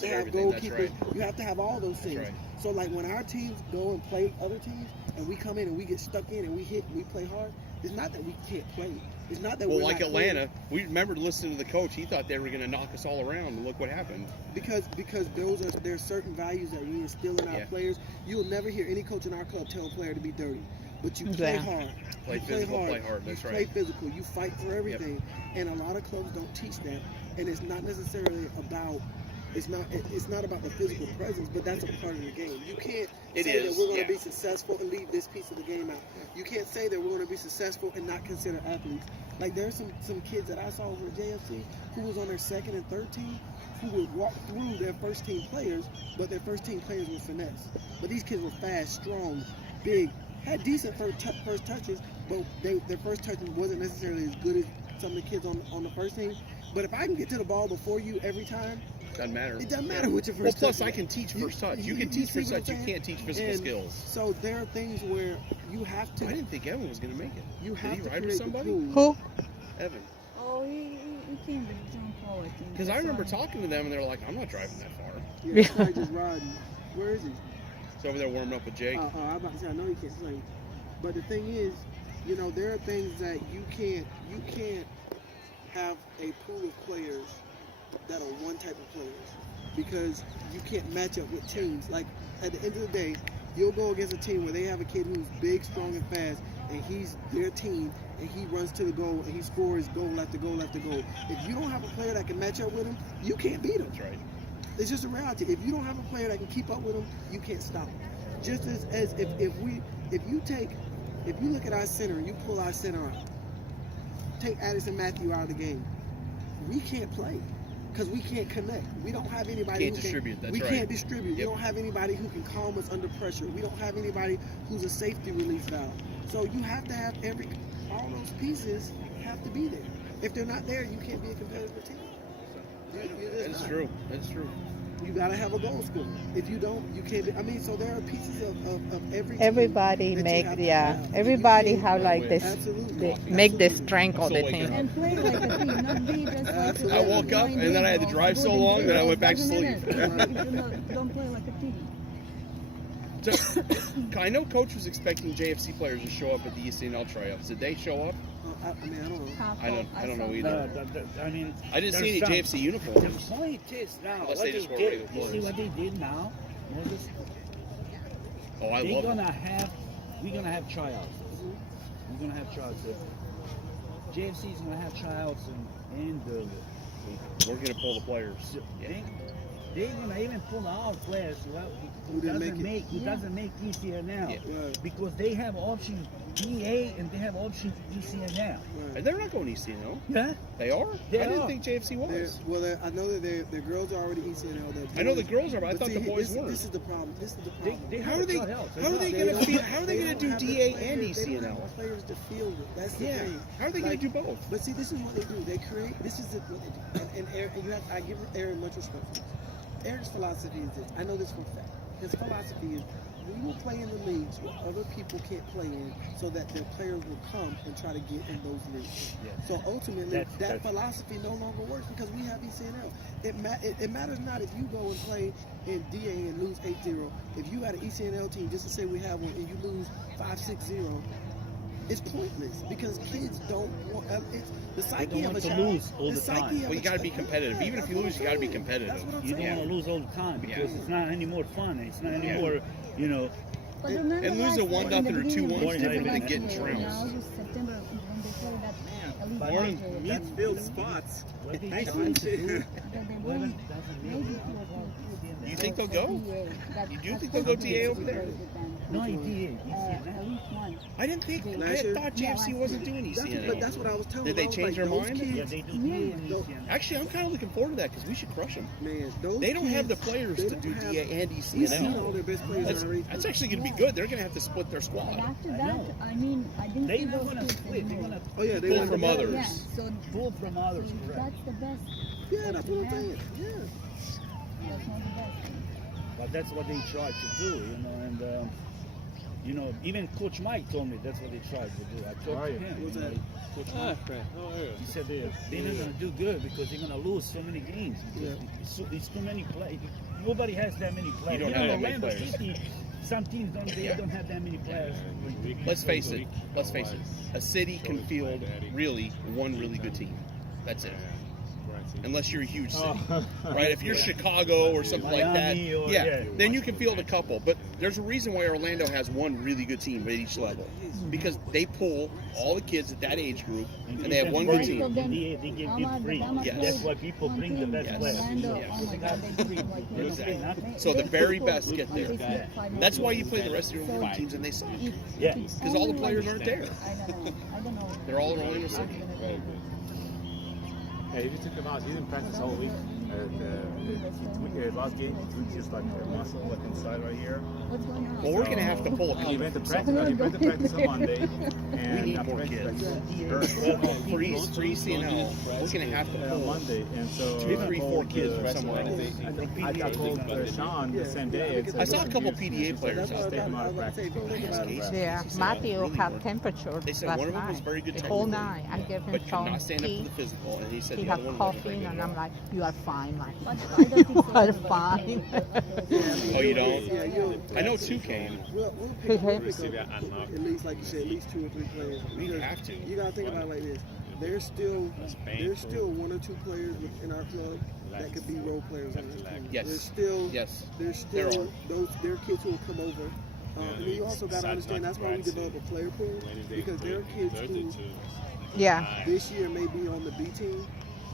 to have goalkeepers. You have to have all those things. So like when our teams go and play other teams, and we come in and we get stuck in and we hit and we play hard, it's not that we can't play. It's not that we're like not Atlanta, playing. we remember listening to the coach. He thought they were going to knock us all around, and look what happened. Because there's certain values that we instill in our players. You'll never hear any coach in our club tell a player to be dirty, but you play hard. Play physical, play hard. That's right. Play physical. You fight for everything, and a lot of clubs don't teach that. And it's not necessarily about. It's not about the physical presence, but that's a part of the game. You can't say that we're going to be successful and leave this piece of the game out. You can't say that we're going to be successful and not consider athletes. Like there's some kids that I saw over at JFC who was on their second and third team who would walk through their first team players, but their first team players were finesse. But these kids were fast, strong, big, had decent first touches, but their first touch wasn't necessarily as good as some of the kids on the first team. But if I can get to the ball before you every time, doesn't matter. It doesn't matter what your first touch. Well, plus I can teach first touch. You can teach first touch. You can't teach physical skills. So there are things where you have to. I didn't think Evan was going to make it. You have Did he to ride with somebody? Who? Evan. Oh, he came with John Paul, I think. Because I remember talking to them, and they're like, "I'm not driving that far." Yeah, he's probably just riding. Where is he? He's over there warming up with Jake. I'm about to say, I know he can't swing. But the thing is, there are things that you can't have a pool of players that are one type of players because you can't match up with teams. Like at the end of the day, you'll go against a team where they have a kid who's big, strong, and fast, and he's their team, and he runs to the goal and he scores goal after goal after goal. If you don't have a player that can match up with him, you can't beat him. That's right. It's just a reality. If you don't have a player that can keep up with him, you can't stop him. Just as if you look at our center and you pull our center out, take Addison Matthew out of the game, we can't play because we can't connect. We don't have anybody who distribute. That's we right. can't distribute. We don't have anybody who can calm us under pressure. We don't have anybody who's a safety release valve. So you have to have all those pieces have to be there. If they're not there, you can't be a competitive team. That's true. That's true. You gotta have a goal scorer. If you don't, you can't be. I mean, so there are pieces of every. Everybody everybody have like this. Absolutely. Make the strength of the team. And play like a team, not be just like I woke up and then I had to drive so long that I went back to sleep. Don't play like a team. So, I know Coach was expecting JFC players to show up at the ECNL tryouts. Did they show up? I don't know. I don't know either. I mean, I didn't see any JFC uniforms. The point is now, Unless what they just they wore did, regular you see clothes. what they did now? Moses? Oh, I love it. We're gonna have tryouts. We're gonna have tryouts. JFC is gonna have tryouts and We're gonna pull the players. they're gonna even pull our players who doesn't make ECNL because they have option DA and they have option ECNL. And they're not going to ECNL. Yeah, They are? They I didn't are. think JFC was. I know that their girls are already ECNL. I know the girls are, but I thought see, the boys this, weren't. This is the problem. How are they going to do DA and They don't ECNL? have players to field with. That's the thing. How are they going to do both? But see, this is what they do. They create. This is what they do. And Aaron, I give Aaron much respect for this. Aaron's philosophy is this. I know this for a fact. His philosophy is we will play in the leagues where other people can't play in so that their players will come and try to get in those leagues. So ultimately, that philosophy no longer works because we have ECNL. It matters not if you go and play in DA and lose 8-0. If you had an ECNL team, just to say we have one, and you lose 5-6-0, it's pointless because kids don't want the psyche of a child. Lose all the time. Well, you got to be competitive. Even if you lose, you got to be competitive. You don't want to lose all the time because it's not any more fun. It's not any more, But remember And losing last 1-0 year, or in the 2-1 beginning is of different the than season, getting last year, trounced. August, September, when they played that elite Morning. Midfield spots. What they Nice try one, to do, too. that they won't maybe You think they'll go? You do think they'll go DA over there? no idea. Elite one. I didn't think. I Last year? thought JFC wasn't doing But ECNL. that's what I was telling Did they I was change like, their those mind? kids, Yeah, they do DA and ECNL. Actually, I'm kind of looking forward to that because we should crush them. Man, those They don't have the kids, players they to don't do have- DA and We've seen all ECNL. their best players already. That's actually going to be good. They're going to have to split their But squad. after I that, know. I mean, I didn't They see were those gonna kids split. They're anymore. gonna Oh yeah, they Pull want from to- others. Yeah, so pull from others. Correct. that's the best. Yeah, that's what I'm saying. Yeah. That's not the best. But that's what they try to do, and You know, even Coach Mike told me that's what they tried to do. I talked to him. What's you know, that? Coach Mike. He said they're not going to do good because they're going to lose so many games. Because it's too many players. Nobody has that many players. don't have that many Orlando players. City, some teams don't have that many players. Let's face it. A city can field really one really good team. That's it. Unless you're a huge city, right? If you're Chicago or something like that, Miami or- then you can field a couple. But there's a reason why Orlando has one really good team at each level, because they pull all the kids at that age group, and they have one good team. They give it free. Yes. That's why people bring the best players. Exactly. So the very best get there. That's why you play the rest of your teams and they suck. Yeah. Because all the players aren't there. I don't know. They're all in Orlando City. Hey, if you took him out, he didn't practice all week. Last game, he just like a muscle like inside right here. What's going on? Well, we're going to have to pull a He couple. went to practice. He went to practice on Monday, and need after more practice, kids. For ECNL, we're going to have to on pull Monday, and so 2, 3, 4 kids from I somewhere else. I told Sean the same day. I saw a couple PDA players That's what out there. I was about to say. If you think about it, Yeah, Matthew had temperature They said last one of them was night. very good The whole technically, night. I gave him but could some not stand up to tea. the physical, and he said He the had other one wasn't coffee, very good and at I'm all. like, you are fine, man. But I don't think You so. are fine. Oh, you don't? yeah, you'll, I know 2 came. we'll pick up at least, like you said, at least 2 or 3 players. We Because have to. You gotta think about it like this. There's still 1 or 2 players in our club that could be role players on this team. Yes. There's still Yes. there's There still there are kids who will come over. And then you also got to understand that's why we develop a player pool, because there are kids who Yeah. this year may be on the B team.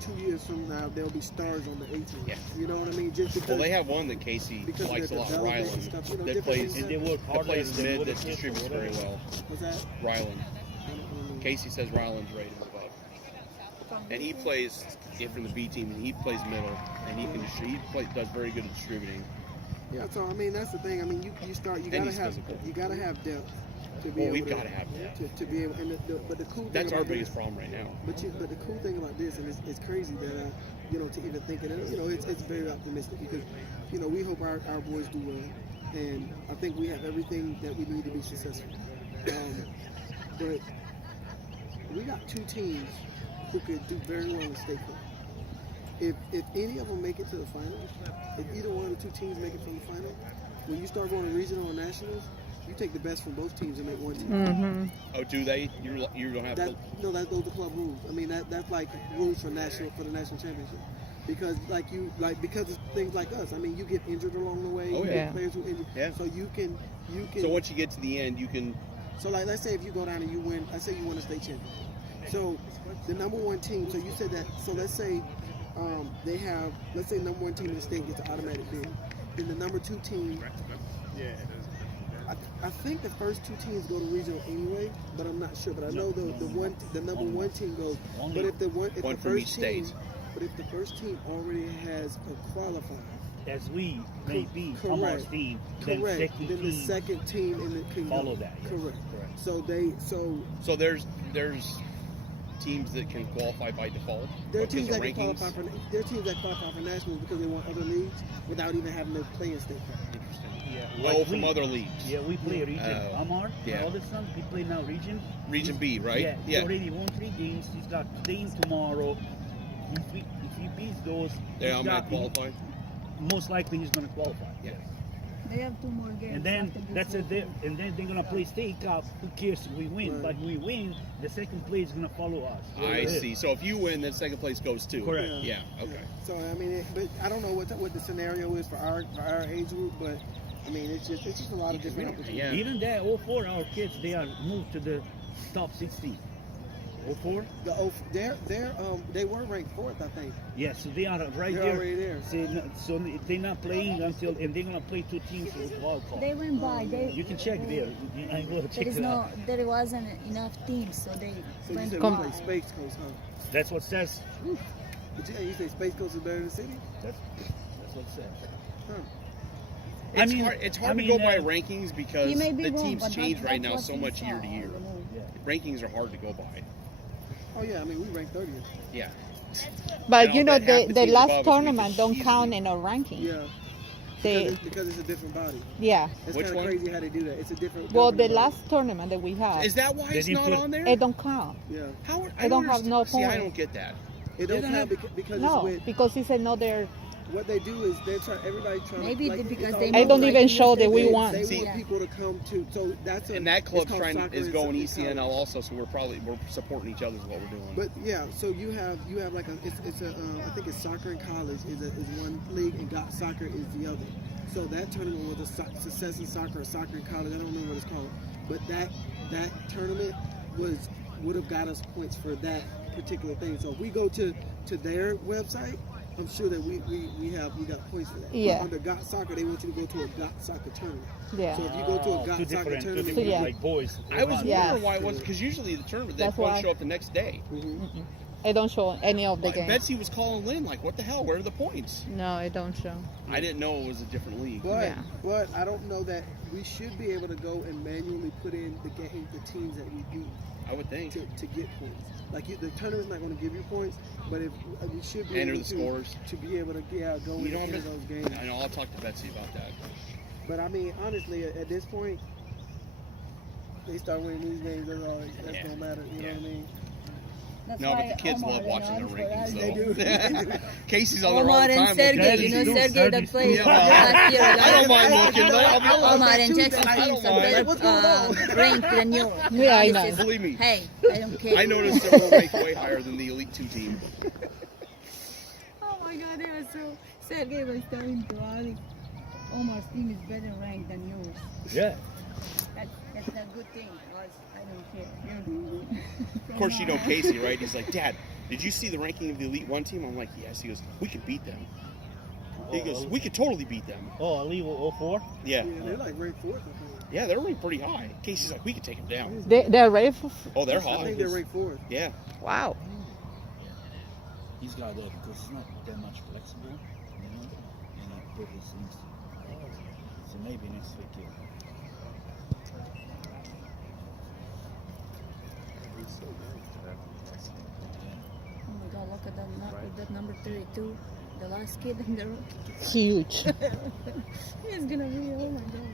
2 years from now, they'll be stars on the A team. Yeah. You know what I mean? Just because. Well, they have one that Casey Because of likes a their lot, development and Ryland, stuff, you know, that different plays things. And they work that harder plays than mid, other that kids or distributes very whatever. well. What's that? Ryland. I don't know. Casey says Ryland's ready to move up. And he plays from the B team, and he plays middle, and does very good at distributing. Yeah, so I mean that's the thing. I mean you gotta he's have physical. depth to be Well, able we've to, got to have that. to be able. And but the cool thing That's our about biggest this, problem right now. but the cool thing about this, and it's crazy that to even think of it, it's very optimistic because we hope our boys do well, and I think we have everything that we need to be successful. But we got 2 teams who could do very well in state cup. If any of them make it to the finals, if either one of the 2 teams make it from the final, when you start going to regional and nationals, you take the best from both teams and make one team. Mm-hmm. Oh, do they? You don't have to. Those are club rules. I mean that's like rules for the national championship. Because because of things like us. I mean you get injured along the way. Oh, You yeah. get players who injured. Yeah. So you can. So once you get to the end, you can. So like let's say if you go down and you win. Let's say you win a state championship. So the number 1 team. So you said that. So let's say they have. Let's say number 1 team in the state gets an automatic bid. Then the number 2 team. I think the first 2 teams go to regional anyway, but I'm not sure. But I know the number 1 team goes. But if the One from first each team, state. but if the first team already has a qualifier, As we may be Correct. on our team, then correct, second then the team second team in the can follow go. that. Yes. Correct. Correct. So there's teams that can qualify by default. There are because teams of that can rankings. qualify for nationals because they want other leagues without even having to play in state cup. Interesting. Yeah. Oh, from other leagues. Yeah, we play region. Oh. Amar, Yeah. all the son, we play now region. Region B, right? Yeah, he already won 3 games. He's got today and tomorrow. If he beats those, Yeah, I'm gonna got- qualify. most likely he's going to qualify. Yeah. They have 2 more games. And then after this that's it. one. And then they're gonna play state cup. Who cares if we win? Right. But we win, the second place is gonna follow us. I see. So if you win, then second place goes too. Correct. Yeah. Okay. So I mean, but I don't know what the scenario is for our age group, but I mean it's just a lot of different opportunities. Yeah. Even that 04, our kids they are moved to the top 16. 04? They were ranked 4th, I think. Yeah, so they are right They're there. already there. So they're not playing until, and they're gonna play 2 teams for the wild card. They went by. You can check there. I will check it out. There wasn't enough teams, so they So you went said by. we play Space Coast, huh? That's what says. But you say Space Coast is better than the city? That's what it says. Huh. It's hard to go by rankings because You may be the wrong, teams but change that's right now what so we much saw. year to year. Rankings are hard to go by. Oh yeah, I mean we ranked 30th. Yeah. But Now, you know, but half the the teams last above us, we tournament could don't easily- count in our ranking. Yeah. Because it's a different body. Yeah. It's Which kind of one? crazy how they do that. It's a different. Well, the governing body. last tournament that we had, Is that why it's Did you not put- on there? it don't count. Yeah. How? It don't have no See, I point. don't get that. It don't don't count have- because No, it's with, because it's another. what they do is they're trying. Everybody trying. Maybe to, like, because it's they all know I don't about, even like, show that we they, won. They See- want people to come to. So that's a. And that it's club's called trying soccer is and going something ECNL college. also, so we're supporting each other is what we're doing. But yeah, so you have like a it's a I think it's soccer in college is one league and got soccer is the other. So that tournament was a success in soccer or soccer in college. I don't know what it's called, but that tournament would have got us points for that particular thing. So if we go to their website, I'm sure that we got points for that. Yeah. But under Got Soccer, they want you to go to a Got Soccer tournament. Yeah. So if you go to a Got two Soccer different, tournament, So, yeah. like boys. I was Yeah. wondering why it wasn't, because usually the tournament they That's points why. show up the next day. It don't show any of the Like, games. Betsy was calling Lynn like, "What the hell? Where are the points?" No, it don't show. I didn't know it was a different league. But Yeah. I don't know that we should be able to go and manually put in the teams that we beat I would think. to get points. Like the tournament's not going to give you points, but if we should be Enter able the scores. to be able to go You and know, enter those games. I know. I'll talk to Betsy about that. But I mean, honestly, at this point, they start winning these games. That's Yeah. gonna matter. You know what I mean? That's No, but why the kids Omar love and watching their Hans were rankings, asking. though. They do. Casey's on there all Omar the and time. Sergey, looking you at know it. Sergey that played Yeah. last year. I don't mind looking, but I'll be Omar honest. and Jackson I don't teams are mind. better What's going on? ranked than yours. Yeah, I This know. is- Believe me. Hey, I don't care. I noticed that we're ranked way higher than the Elite 2 team. Oh my God, they were so. Sergey was telling to Alex, Omar's team is better ranked than yours. Yeah. That's a good thing. Because I don't care. You're doing good. Of course, you know Casey, right? He's like, "Dad, did you see the ranking of the Elite 1 team?" I'm like, "Yes." He goes, "We could beat them." He goes, "We could totally beat them." Oh, Ali 04? Yeah. Yeah, they're like ranked fourth. I think. Yeah, they're ranked pretty high. Casey's like, "We could take them down." They're ready for. Oh, they're I hot. think they're ranked fourth. Yeah. Wow. He's got that because it's not that much flexible, you know, and I put his things. So maybe next week, yeah. Oh my God, look at that number 32. The last kid in the room. Huge. He's gonna be, oh my God.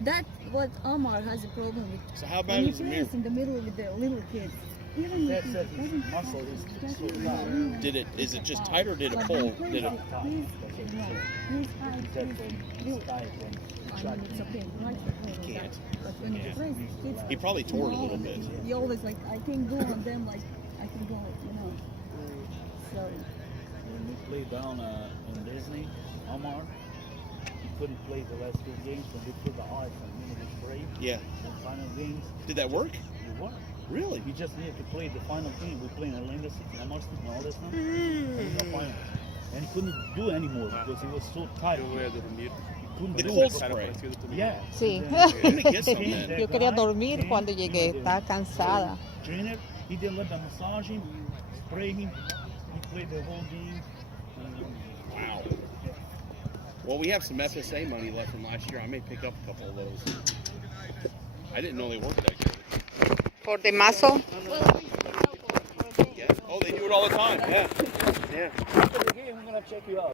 That's what Omar has a problem with. So how When bad he is Amir? plays in the middle with the little kids. Even That's if it. he doesn't Muscle is just so like loud. Did it? Is it just tight or did it But pull? he plays Did it? with his height, He said his from build. sky from I mean, it's okay. He likes to play like can't. that. But when he plays, kids, He probably tore it a little bit. he always like, I can go on them like I can go, you know. So when we played down in Disney, Omar, he couldn't play the last two games when we put the ice on Unity Brave. Yeah. The final games, Did that work? it worked. Really? We just needed to play the final game. We played in Orlando City, Emerson, and all this stuff. And we got final. And he couldn't do it anymore because he was so tight. He couldn't The do cold it. spray. Yeah. Sí. I'm gonna get some then. Yo quería dormir cuando llegué. Estaba cansada. Trainer, he didn't let them massage him, spray him. He played the whole game. Wow. Well, we have some FSA money left from last year. I may pick up a couple of those. I didn't know they worked that good. For the muscle. Yeah. Oh, they do it all the time. Yeah. Yeah. After the game, I'm gonna check you out.